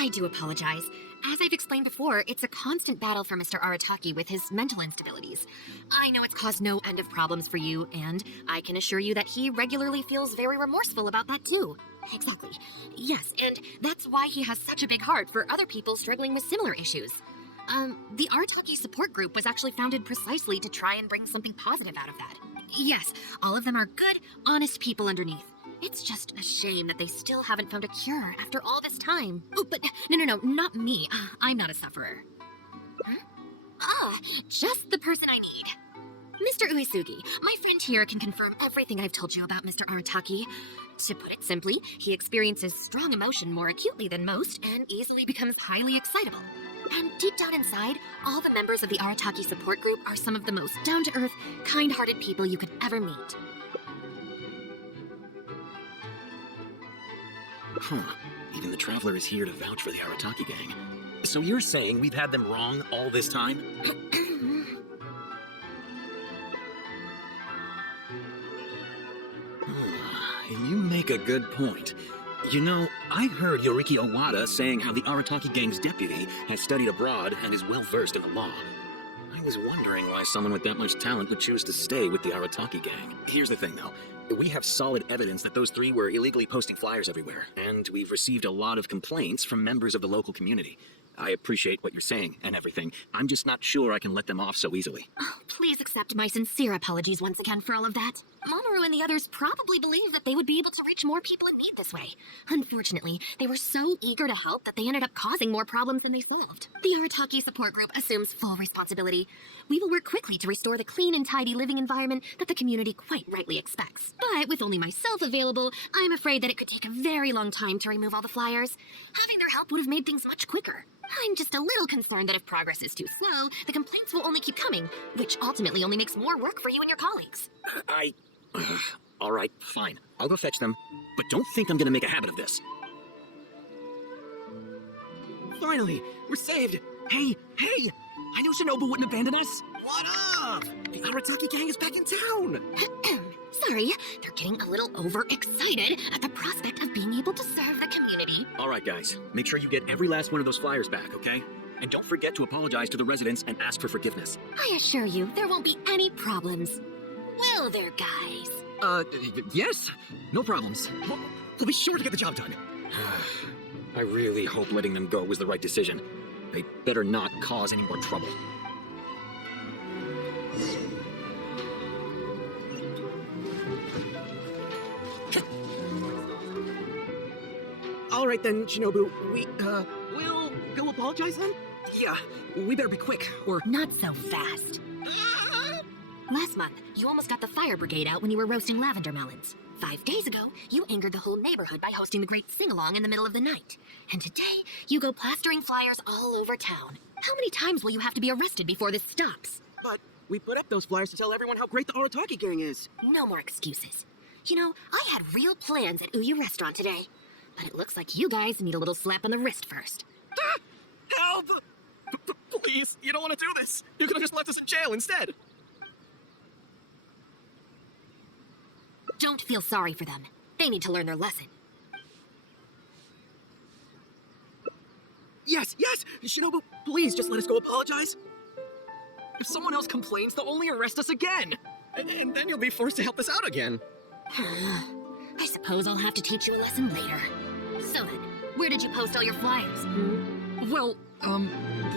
I do apologize. As I've explained before, it's a constant battle for Mr. Arataki with his mental instabilities. I know it's caused no end of problems for you, and I can assure you that he regularly feels very remorseful about that too. Exactly. Yes, and that's why he has such a big heart for other people struggling with similar issues. The Arataki support group was actually founded precisely to try and bring something positive out of that. Yes, all of them are good, honest people underneath. It's just a shame that they still haven't found a cure after all this time. Oh, but no, not me. I'm not a sufferer. Huh? Just the person I need. Mr. Uesugi, my friend here can confirm everything I've told you about Mr. Arataki. To put it simply, he experiences strong emotion more acutely than most and easily becomes highly excitable. And deep down inside, all the members of the Arataki support group are some of the most down-to-earth, kind-hearted people you could ever meet. Huh. Even the Traveler is here to vouch for the Arataki gang. So you're saying we've had them wrong all this time? You make a good point. You know, I've heard Yoriki Owada saying how the Arataki gang's deputy has studied abroad and is well-versed in the law. I was wondering why someone with that much talent would choose to stay with the Arataki gang. Here's the thing, though. We have solid evidence that those three were illegally posting flyers everywhere, and we've received a lot of complaints from members of the local community. I appreciate what you're saying and everything. I'm just not sure I can let them off so easily. Oh, please accept my sincere apologies once again for all of that. Mamoru and the others probably believed that they would be able to reach more people in need this way. Unfortunately, they were so eager to help that they ended up causing more problems than they solved. The Arataki support group assumes full responsibility. We will work quickly to restore the clean and tidy living environment that the community quite rightly expects. But with only myself available, I'm afraid that it could take a very long time to remove all the flyers. Having their help would have made things much quicker. I'm just a little concerned that if progress is too slow, the complaints will only keep coming, which ultimately only makes more work for you and your colleagues. All right, fine. I'll go fetch them. But don't think I'm gonna make a habit of this. Finally, we're saved! Hey! I knew Shinobu wouldn't abandon us! What up? The Arataki gang is back in town! Sorry, they're getting a little overexcited at the prospect of being able to serve the community. Alright guys, make sure you get every last one of those flyers back, okay? And don't forget to apologize to the residents and ask for forgiveness. I assure you, there won't be any problems. Will there, guys? Yes. No problems. We'll be sure to get the job done. I really hope letting them go was the right decision. They better not cause any more trouble. All right then, Shinobu. We'll go apologize then? Yeah, we better be quick, or... Not so fast. Last month, you almost got the fire brigade out when you were roasting lavender melons. 5 days ago, you angered the whole neighborhood by hosting the great sing-along in the middle of the night. And today, you go plastering flyers all over town. How many times will you have to be arrested before this stops? But we put up those flyers to tell everyone how great the Arataki gang is. No more excuses. You know, I had real plans at Uyu Restaurant today. But it looks like you guys need a little slap on the wrist first. Help! Please, you don't want to do this. You could have just left us in jail instead. Don't feel sorry for them. They need to learn their lesson. Yes! Shinobu, please just let us go apologize. If someone else complains, they'll only arrest us again. And then you'll be forced to help us out again. I suppose I'll have to teach you a lesson later. So then, where did you post all your flyers? Well,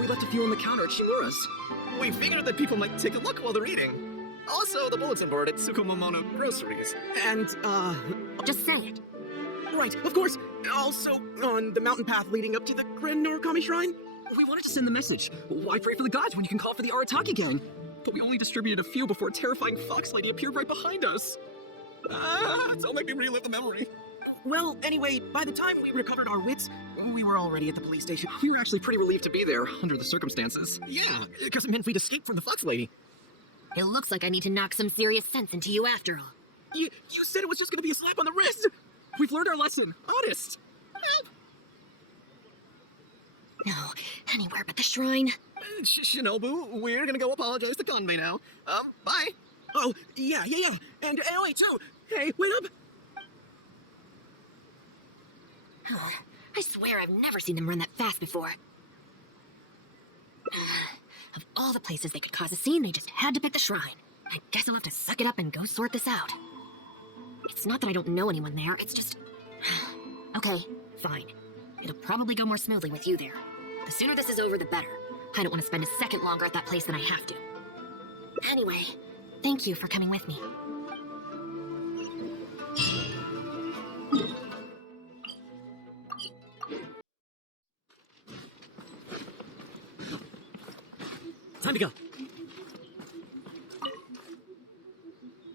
we left a few on the counter at Shimura's. We figured that people might take a look while they're eating. Also, the bulletin board at Tsukumomono Groceries. And, Just say it. Right, of course. Also, on the mountain path leading up to the Grand Norikami Shrine. We wanted to send the message. Why pray for the gods when you can call for the Arataki gang? But we only distributed a few before a terrifying fox lady appeared right behind us. Don't make me relive the memory. Well, anyway, by the time we recovered our wits, we were already at the police station. We were actually pretty relieved to be there, under the circumstances. Yeah, because it meant we'd escaped from the fox lady. It looks like I need to knock some serious sense into you after all. You said it was just gonna be a slap on the wrist! We've learned our lesson, honest! Help! No, anywhere but the shrine. Shinobu, we're gonna go apologize to Conway now. Bye! Oh, yeah. And Ellie, too! Hey, wait up! I swear I've never seen them run that fast before. Of all the places they could cause a scene, they just had to pick the shrine. I guess I'll have to suck it up and go sort this out. It's not that I don't know anyone there, it's just... Okay, fine. It'll probably go more smoothly with you there. The sooner this is over, the better. I don't want to spend a second longer at that place than I have to. Anyway, thank you for coming with me. Time to go.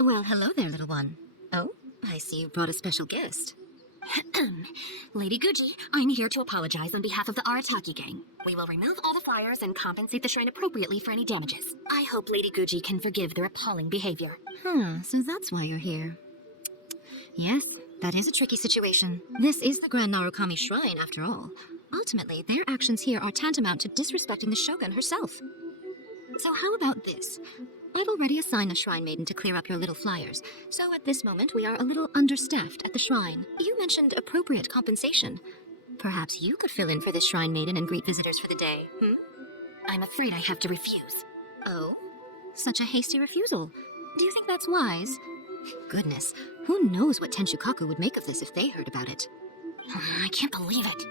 Well, hello there, little one. Oh, I see you brought a special guest. Lady Guji, I'm here to apologize on behalf of the Arataki gang. We will remove all the flyers and compensate the shrine appropriately for any damages. I hope Lady Guji can forgive their appalling behavior. So that's why you're here. Yes, that is a tricky situation. This is the Grand Narukami Shrine, after all. Ultimately, their actions here are tantamount to disrespecting the Shogun herself. So how about this? I've already assigned a shrine maiden to clear up your little flyers, so at this moment we are a little understaffed at the shrine. You mentioned appropriate compensation. Perhaps you could fill in for this shrine maiden and greet visitors for the day, I'm afraid I have to refuse. Oh? Such a hasty refusal. Do you think that's wise? Goodness, who knows what Tenshukaku would make of this if they heard about it. I can't believe it.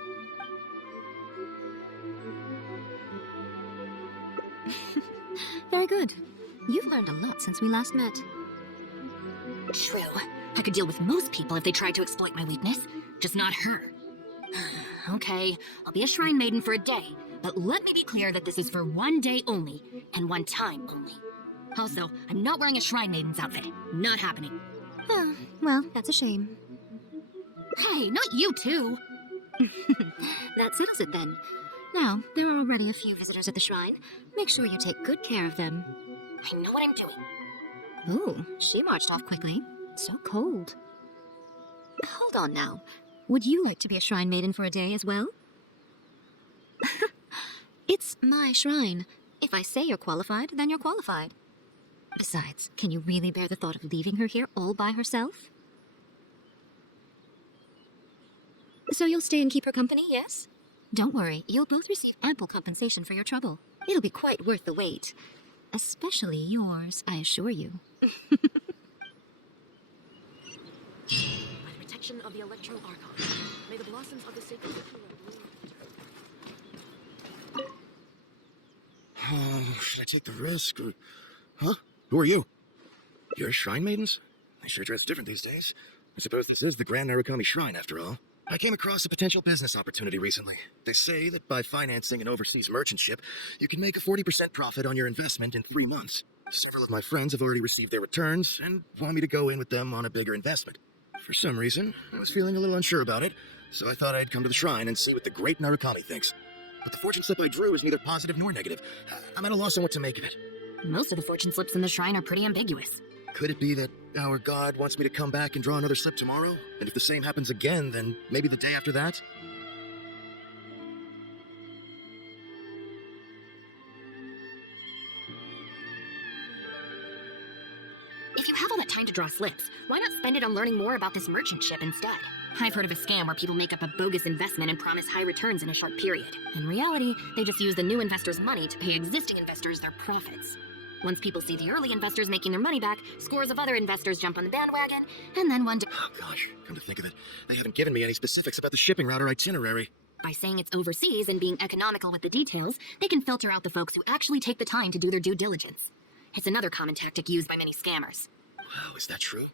Very good. You've learned a lot since we last met. True. I could deal with most people if they tried to exploit my weakness, just not her. Okay, I'll be a shrine maiden for a day, but let me be clear that this is for one day only, and one time only. Also, I'm not wearing a shrine maiden's outfit. Not happening. Well, that's a shame. Hey, not you too! That settles it then. Now, there are already a few visitors at the shrine. Make sure you take good care of them. I know what I'm doing. Ooh, she marched off quickly. So cold. Hold on now. Would you like to be a shrine maiden for a day as well? It's my shrine. If I say you're qualified, then you're qualified. Besides, can you really bear the thought of leaving her here all by herself? So you'll stay and keep her company, yes? Don't worry, you'll both receive ample compensation for your trouble. It'll be quite worth the wait. Especially yours, I assure you. By the protection of the Electro Archon, may the blossoms of the sacred bloom. Should I take the risk? Or... Huh? Who are you? You're shrine maidens? They sure dress different these days. I suppose this is the Grand Narukami Shrine, after all. I came across a potential business opportunity recently. They say that by financing an overseas merchant ship, you can make a 40% profit on your investment in 3 months. Several of my friends have already received their returns and want me to go in with them on a bigger investment. For some reason, I was feeling a little unsure about it, so I thought I'd come to the shrine and see what the great Narukami thinks. But the fortune slip I drew is neither positive nor negative. I'm at a loss on what to make of it. Most of the fortune slips in the shrine are pretty ambiguous. Could it be that our god wants me to come back and draw another slip tomorrow? And if the same happens again, then maybe the day after that? If you have all that time to draw slips, why not spend it on learning more about this merchant ship instead? I've heard of a scam where people make up a bogus investment and promise high returns in a short period. In reality, they just use the new investors' money to pay existing investors their profits. Once people see the early investors making their money back, scores of other investors jump on the bandwagon, and then one day... Oh gosh, come to think of it, they haven't given me any specifics about the shipping route or itinerary. By saying it's overseas and being economical with the details, they can filter out the folks who actually take the time to do their due diligence. It's another common tactic used by many scammers. Wow, is that true?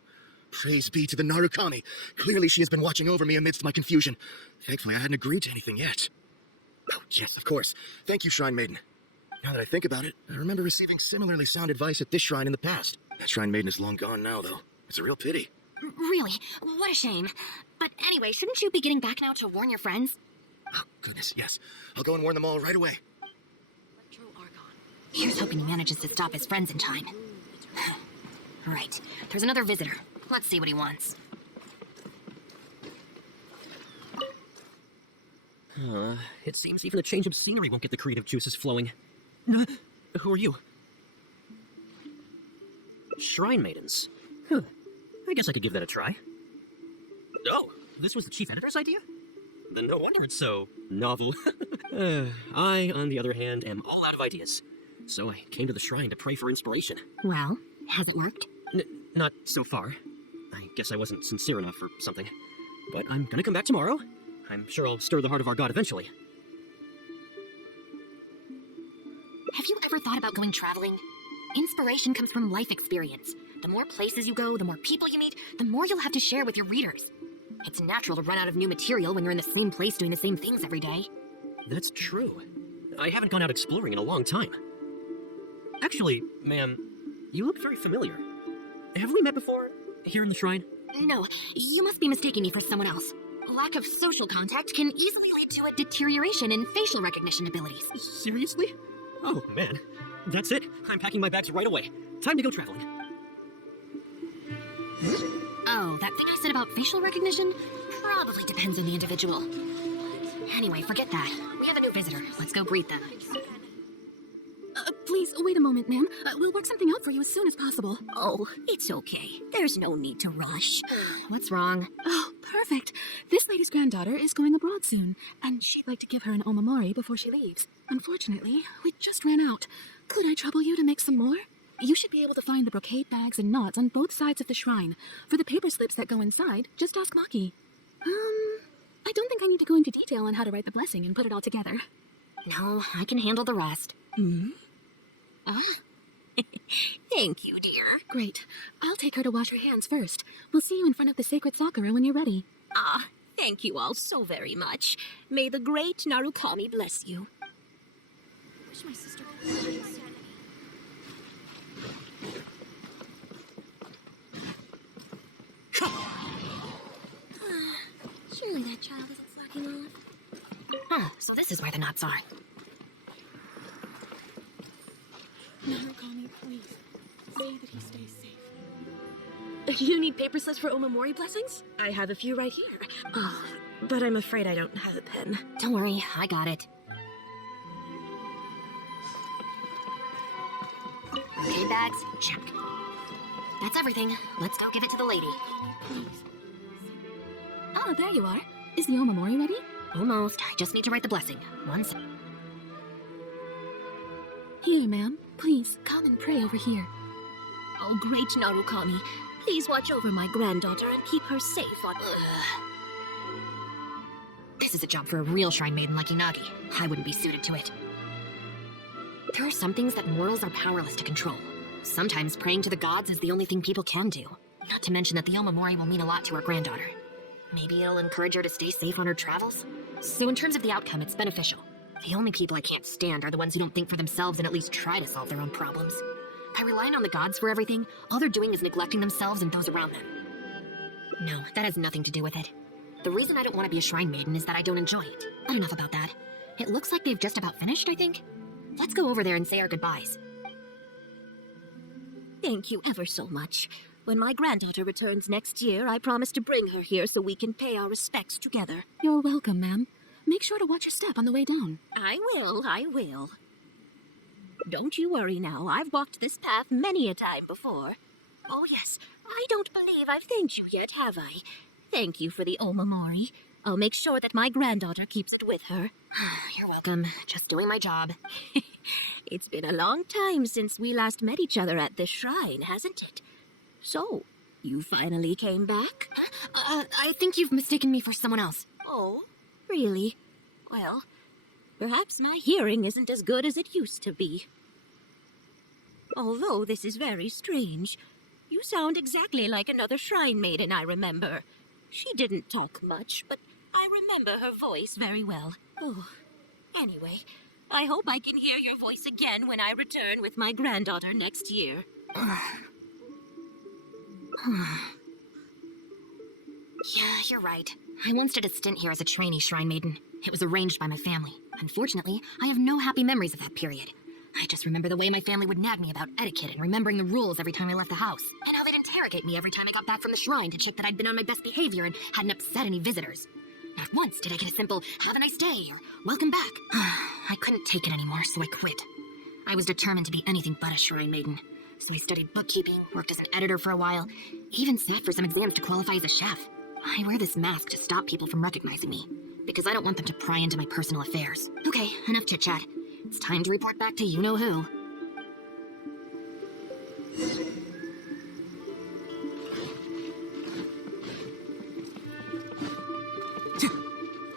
Praise be to the Narukami. Clearly she has been watching over me amidst my confusion. Thankfully, I hadn't agreed to anything yet. Oh, yes, of course. Thank you, Shrine Maiden. Now that I think about it, I remember receiving similarly sound advice at this shrine in the past. That Shrine Maiden is long gone now, though. It's a real pity. Really? What a shame. But anyway, shouldn't you be getting back now to warn your friends? Oh, goodness, yes. I'll go and warn them all right away. Electro Archon. Here's hoping he manages to stop his friends in time. Right. There's another visitor. Let's see what he wants. It seems even a change of scenery won't get the creative juices flowing. Who are you? Shrine maidens. I guess I could give that a try. Oh, this was the chief editor's idea? Then no wonder it's so novel. I, on the other hand, am all out of ideas. So I came to the shrine to pray for inspiration. Well, has it worked? Not so far. I guess I wasn't sincere enough or something. But I'm gonna come back tomorrow. I'm sure I'll stir the heart of our god eventually. Have you ever thought about going traveling? Inspiration comes from life experience. The more places you go, the more people you meet, the more you'll have to share with your readers. It's natural to run out of new material when you're in the same place doing the same things every day. That's true. I haven't gone out exploring in a long time. Actually, ma'am, you look very familiar. Have we met before? Here in the shrine? No, you must be mistaking me for someone else. Lack of social contact can easily lead to a deterioration in facial recognition abilities. Seriously? Oh, man. That's it. I'm packing my bags right away. Time to go traveling. Oh, that thing I said about facial recognition? Probably depends on the individual. Anyway, forget that. We have a new visitor. Let's go greet them. Please, wait a moment, ma'am. We'll work something out for you as soon as possible. Oh, it's okay. There's no need to rush. What's wrong? Oh, perfect. This lady's granddaughter is going abroad soon, and she'd like to give her an omamori before she leaves. Unfortunately, we just ran out. Could I trouble you to make some more? You should be able to find the brocade bags and knots on both sides of the shrine. For the paper slips that go inside, just ask Maki. I don't think I need to go into detail on how to write the blessing and put it all together. No, I can handle the rest. Thank you, dear. Great. I'll take her to wash her hands first. We'll see you in front of the sacred sakura when you're ready. Thank you all so very much. May the great Narukami bless you. Wish my sister Surely that child isn't slacking off. Huh, so this is where the knots are. Narukami, please. Say that he stays safe. You need paper slips for omamori blessings? I have a few right here. Oh, but I'm afraid I don't have a pen. Don't worry, I got it. Okay, bags, check. That's everything. Let's go give it to the lady. Oh, there you are. Is the omamori ready? Almost. I just need to write the blessing. One sec. Here, ma'am. Please, come and pray over here. Oh, great Narukami, please watch over my granddaughter and keep her safe on... This is a job for a real shrine maiden like Inagi. I wouldn't be suited to it. There are some things that mortals are powerless to control. Sometimes praying to the gods is the only thing people can do. Not to mention that the omamori will mean a lot to our granddaughter. Maybe it'll encourage her to stay safe on her travels? So in terms of the outcome, it's beneficial. The only people I can't stand are the ones who don't think for themselves and at least try to solve their own problems. By relying on the gods for everything, all they're doing is neglecting themselves and those around them. No, that has nothing to do with it. The reason I don't want to be a shrine maiden is that I don't enjoy it. But enough about that. It looks like they've just about finished, I think. Let's go over there and say our goodbyes. Thank you ever so much. When my granddaughter returns next year, I promise to bring her here so we can pay our respects together. You're welcome, ma'am. Make sure to watch your step on the way down. I will. Don't you worry now. I've walked this path many a time before. Oh, yes. I don't believe I've thanked you yet, have I? Thank you for the omamori. I'll make sure that my granddaughter keeps it with her. You're welcome. Just doing my job. It's been a long time since we last met each other at this shrine, hasn't it? So, you finally came back? I think you've mistaken me for someone else. Oh, really? Well, perhaps my hearing isn't as good as it used to be. Although this is very strange. You sound exactly like another shrine maiden I remember. She didn't talk much, but I remember her voice very well. Oh, anyway, I hope I can hear your voice again when I return with my granddaughter next year. Yeah, you're right. I once did a stint here as a trainee shrine maiden. It was arranged by my family. Unfortunately, I have no happy memories of that period. I just remember the way my family would nag me about etiquette and remembering the rules every time I left the house. And how they'd interrogate me every time I got back from the shrine to check that I'd been on my best behavior and hadn't upset any visitors. Not once did I get a simple, "Have a nice day," or "Welcome back." I couldn't take it anymore, so I quit. I was determined to be anything but a shrine maiden. So I studied bookkeeping, worked as an editor for a while, even sat for some exams to qualify as a chef. I wear this mask to stop people from recognizing me. because I don't want them to pry into my personal affairs. Okay, enough chit-chat. It's time to report back to you-know-who.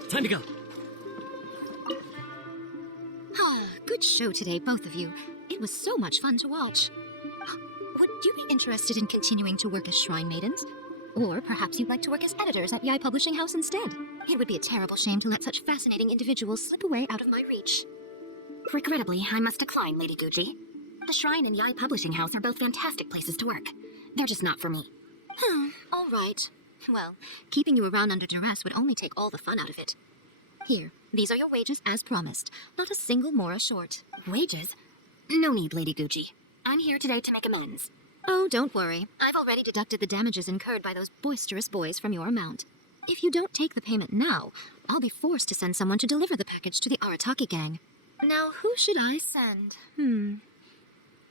Time to go. Ah, good show today, both of you. It was so much fun to watch. Would you be interested in continuing to work as shrine maidens? Or perhaps you'd like to work as editors at Yai Publishing House instead? It would be a terrible shame to let such fascinating individuals slip away out of my reach. Regrettably, I must decline, Lady Gucci. The Shrine and Yai Publishing House are both fantastic places to work. They're just not for me. All right. Well, keeping you around under duress would only take all the fun out of it. Here, these are your wages as promised. Not a single mora short. Wages? No need, Lady Gucci. I'm here today to make amends. Oh, don't worry. I've already deducted the damages incurred by those boisterous boys from your amount. If you don't take the payment now, I'll be forced to send someone to deliver the package to the Arataki gang. Now, who should I send?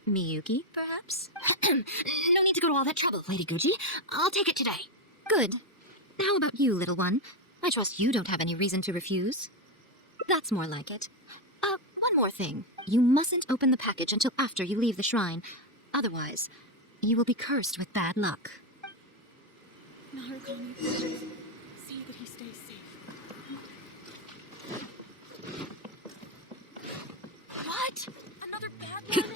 Miyuki, perhaps? No need to go to all that trouble, Lady Gucci. I'll take it today. Good. How about you, little one? I trust you don't have any reason to refuse. That's more like it. One more thing. You mustn't open the package until after you leave the shrine. Otherwise, you will be cursed with bad luck. Narukami, see that he stays safe. What? Another bad one?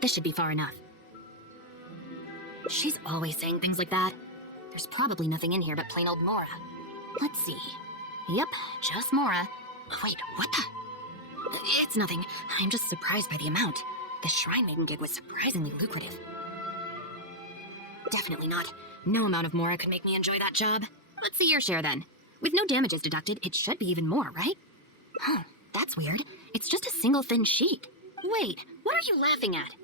This should be far enough. She's always saying things like that. There's probably nothing in here but plain old Mora. Let's see. Yep, just Mora. Wait, what the? It's nothing. I'm just surprised by the amount. The Shrine Maiden gig was surprisingly lucrative. Definitely not. No amount of Mora could make me enjoy that job. Let's see your share then. With no damages deducted, it should be even more, right? Huh, that's weird. It's just a single thin sheet. Wait, what are you laughing at?